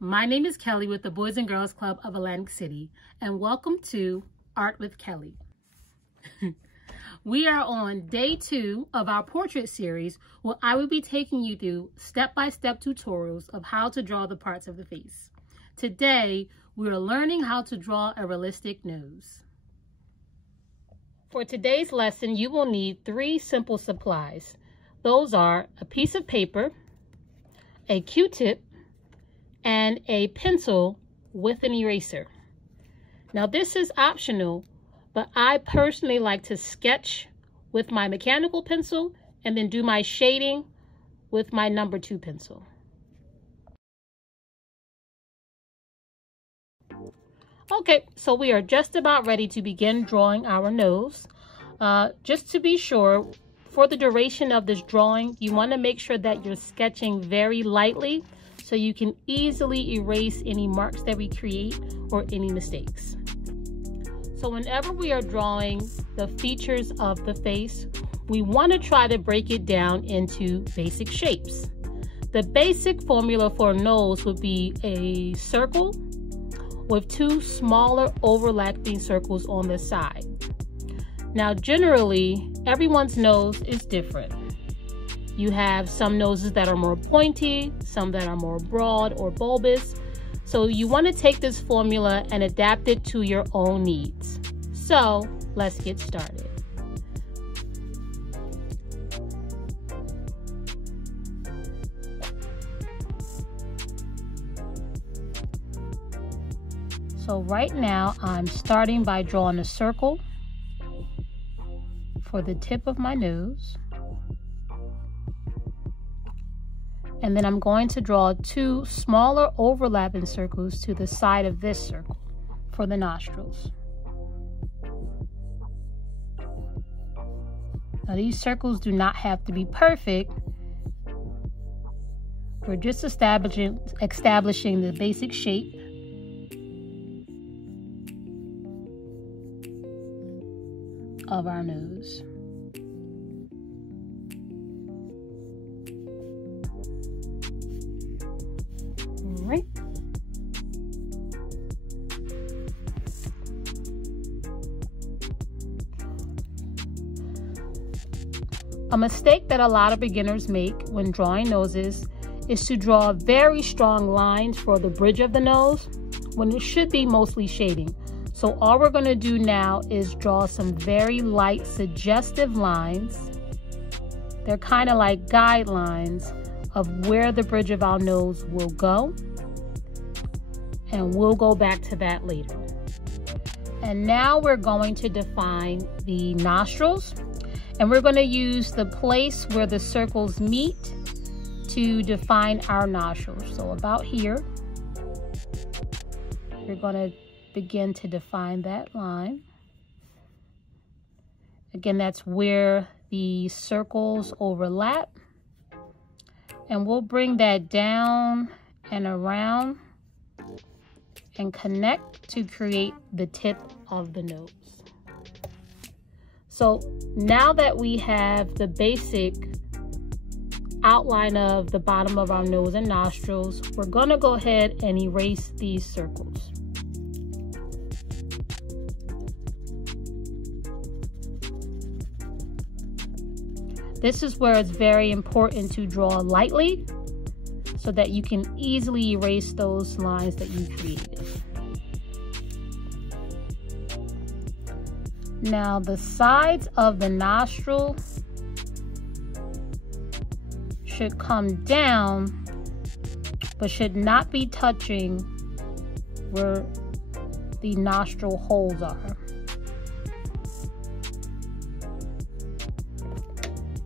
My name is Kelly with the Boys and Girls Club of Atlantic City, and welcome to Art with Kelly. We are on day 2 of our portrait series, where I will be taking you through step-by-step tutorials of how to draw the parts of the face. Today, we are learning how to draw a realistic nose. For today's lesson, you will need 3 simple supplies. Those are a piece of paper, a Q-tip, and a pencil with an eraser. Now this is optional, but I personally like to sketch with my mechanical pencil and then do my shading with my number 2 pencil. Okay, so we are just about ready to begin drawing our nose. Just to be sure, for the duration of this drawing, you want to make sure that you're sketching very lightly so you can easily erase any marks that we create or any mistakes. So whenever we are drawing the features of the face, we want to try to break it down into basic shapes. The basic formula for a nose would be a circle with 2 smaller overlapping circles on the side. Now generally, everyone's nose is different. You have some noses that are more pointy, some that are more broad or bulbous. So you want to take this formula and adapt it to your own needs. So let's get started. So right now I'm starting by drawing a circle for the tip of my nose. And then I'm going to draw 2 smaller overlapping circles to the side of this circle for the nostrils. Now these circles do not have to be perfect. We're just establishing the basic shape. Of our nose. All right. A mistake that a lot of beginners make when drawing noses is to draw very strong lines for the bridge of the nose when it should be mostly shading. So all we're going to do now is draw some very light suggestive lines. They're kind of like guidelines of where the bridge of our nose will go. And we'll go back to that later. And now we're going to define the nostrils. And we're going to use the place where the circles meet to define our nostrils. So about here, we're going to begin to define that line. Again, that's where the circles overlap. And we'll bring that down and around and connect to create the tip of the nose. So now that we have the basic outline of the bottom of our nose and nostrils, we're going to go ahead and erase these circles. This is where it's very important to draw lightly so that you can easily erase those lines that you created. Now the sides of the nostril should come down, but should not be touching where the nostril holes are.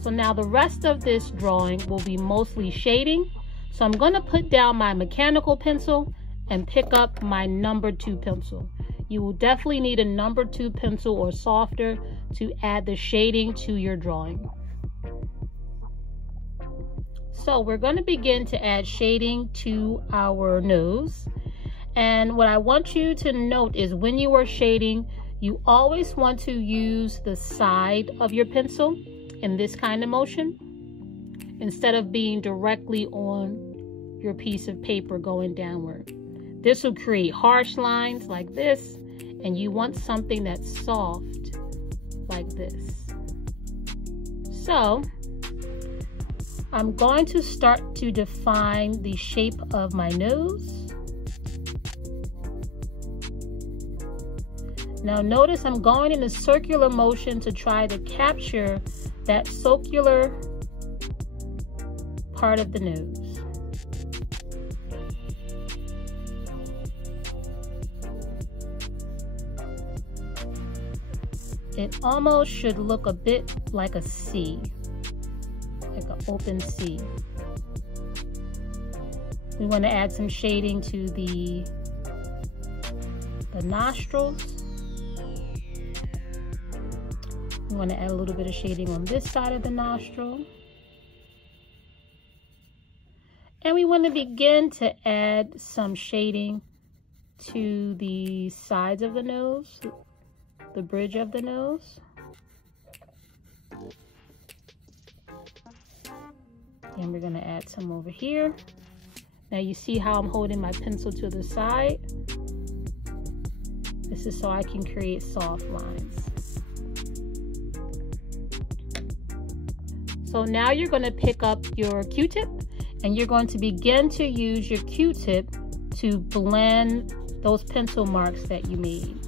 So now the rest of this drawing will be mostly shading. So I'm going to put down my mechanical pencil and pick up my number 2 pencil. You will definitely need a number 2 pencil or softer to add the shading to your drawing. So we're going to begin to add shading to our nose. And what I want you to note is when you are shading, you always want to use the side of your pencil in this kind of motion instead of being directly on your piece of paper going downward. This will create harsh lines like this, and you want something that's soft like this. So I'm going to start to define the shape of my nose. Now notice I'm going in a circular motion to try to capture that circular part of the nose. It almost should look a bit like a C, like an open C. We want to add some shading to the nostrils. We want to add a little bit of shading on this side of the nostril. And we want to begin to add some shading to the sides of the nose, the bridge of the nose. And we're going to add some over here. Now you see how I'm holding my pencil to the side? This is so I can create soft lines. So now you're going to pick up your Q-tip and you're going to begin to use your Q-tip to blend those pencil marks that you made.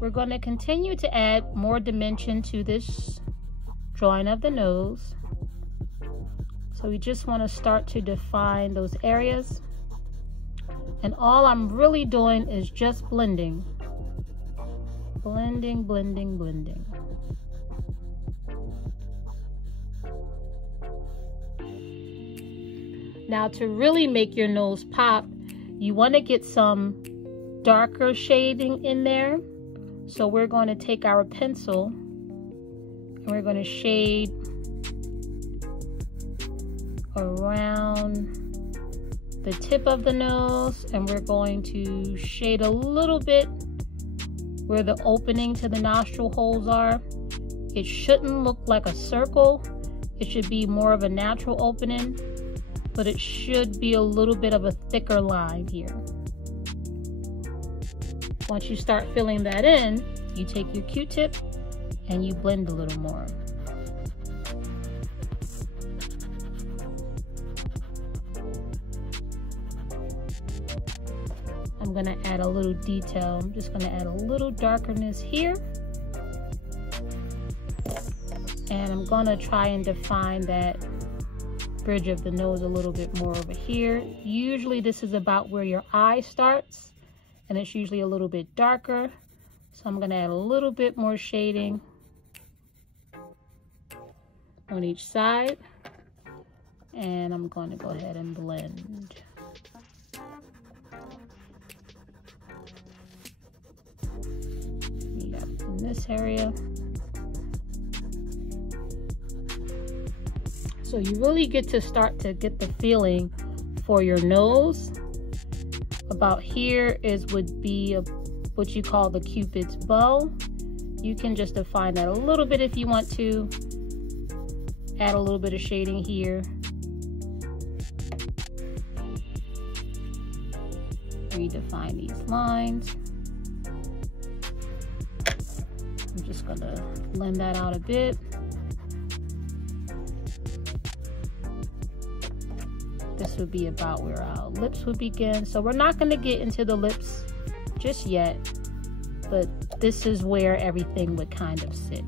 We're going to continue to add more dimension to this drawing of the nose. So we just want to start to define those areas. And all I'm really doing is just blending. Blending, blending, blending. Now to really make your nose pop, you want to get some darker shading in there. So we're going to take our pencil and we're going to shade around the tip of the nose, and we're going to shade a little bit where the opening to the nostril holes are. It shouldn't look like a circle. It should be more of a natural opening, but it should be a little bit of a thicker line here. Once you start filling that in, you take your Q-tip and you blend a little more. I'm going to add a little detail. I'm just going to add a little darkness here. And I'm going to try and define that bridge of the nose a little bit more over here. Usually this is about where your eye starts, and it's usually a little bit darker. So I'm going to add a little bit more shading on each side. And I'm going to go ahead and blend. In this area. So you really get to start to get the feeling for your nose. About here would be what you call the Cupid's bow. You can just define that a little bit if you want to. Add a little bit of shading here. Redefine these lines. I'm just going to blend that out a bit. This would be about where our lips would begin. So we're not going to get into the lips just yet, but this is where everything would kind of sit.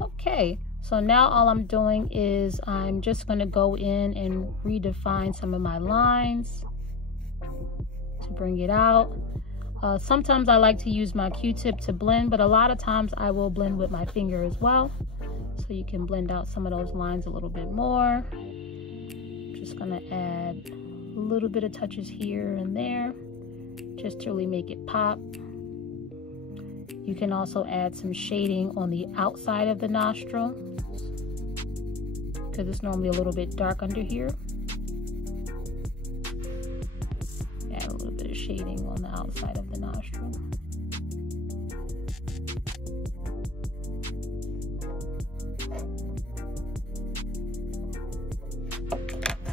Okay. So now all I'm doing is I'm just going to go in and redefine some of my lines to bring it out. Sometimes I like to use my Q-tip to blend, but a lot of times I will blend with my finger as well. So you can blend out some of those lines a little bit more. Just gonna add a little bit of touches here and there, just to really make it pop. You can also add some shading on the outside of the nostril, because it's normally a little bit dark under here. Add a little bit of shading on the outside of the nostril.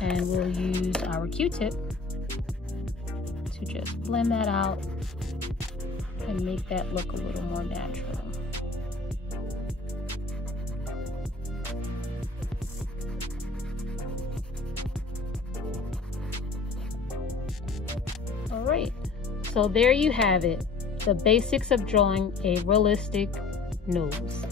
And we'll use our Q-tip to just blend that out and make that look a little more natural. All right, so there you have it, the basics of drawing a realistic nose.